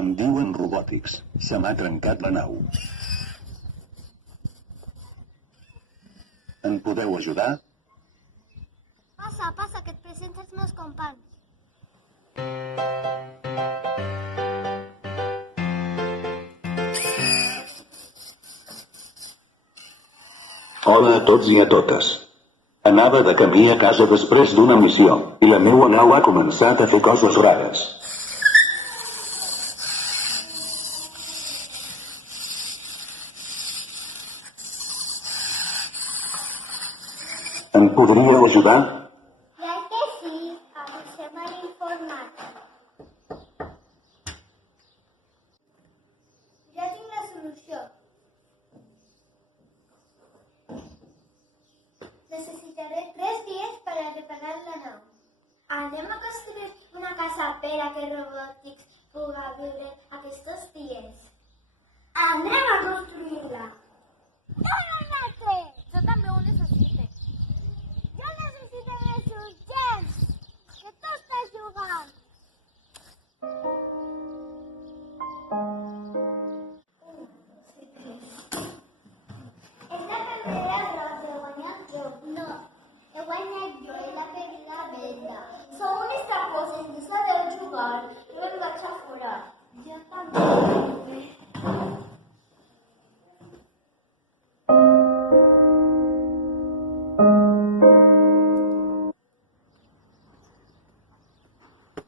Em diuen robòtics. Se m'ha trencat la nau. Em podeu ajudar? Passa, passa, que et presento els meus companys. Hola a tots i a totes. Anava de camí a casa després d'una missió, i la meua nau ha començat a fer coses rares. Em podríeu ajudar? Ja que sí, avisem a l'informàtic. Ja tinc la solució. Necessitaré 3 dies per a reparar la nau. Anem a construir una casa per a que Robòtics pugui viure aquests dies. Anem a construir-la. No, jo també ho necessito. Jo necessito més urgents, que tu estàs jugant. És la primera groc de guanyar el joc. No, he guanyat jo i l'ha perdut la venda. Sou unes tramposes, no sabeu jugar. Jo el vaig a fora. Jo també.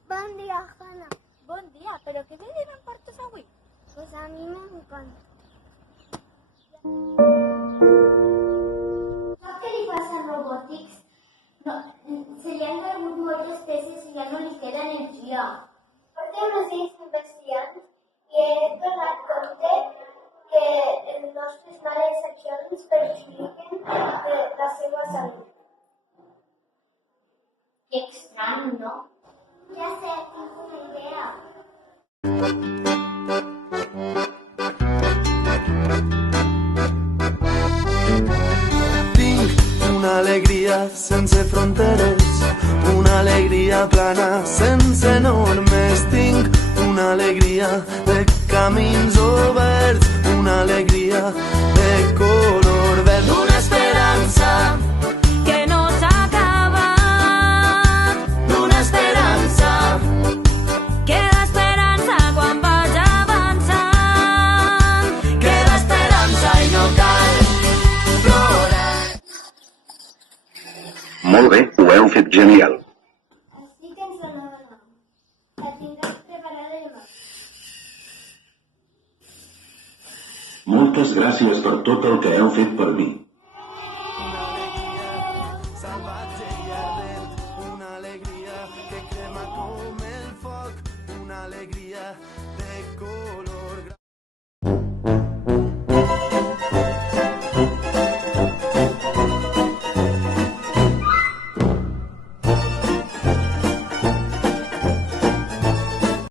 Bon dia, Hanna. Bon dia, però què li m'emportes avui? Pues a mi m'encanta. Saps què li passa a Robòtics? No, se li han perdut moltes peces i ja no li queda energia. Portem mesos investigant i he donat compte que les nostres males accions perjudiquen la seva salut. Que estrany, no? Ja sé, tinc una idea. Tinc una alegria sense fronteres, una alegria plana sense normes. Tinc una alegria de camins oberts, una alegria de color verd, una esperança Que no s'acaba, d'una esperança. queda esperança quan vaig avançant. Queda esperança i no cal plorar. Molt bé, ho heu fet genial. Estic en zona de mà. La tindràs preparada demà. Moltes gràcies per tot el que heu fet per mi. Salvatge i ardent, una alegria que crema com el foc, una alegria de color.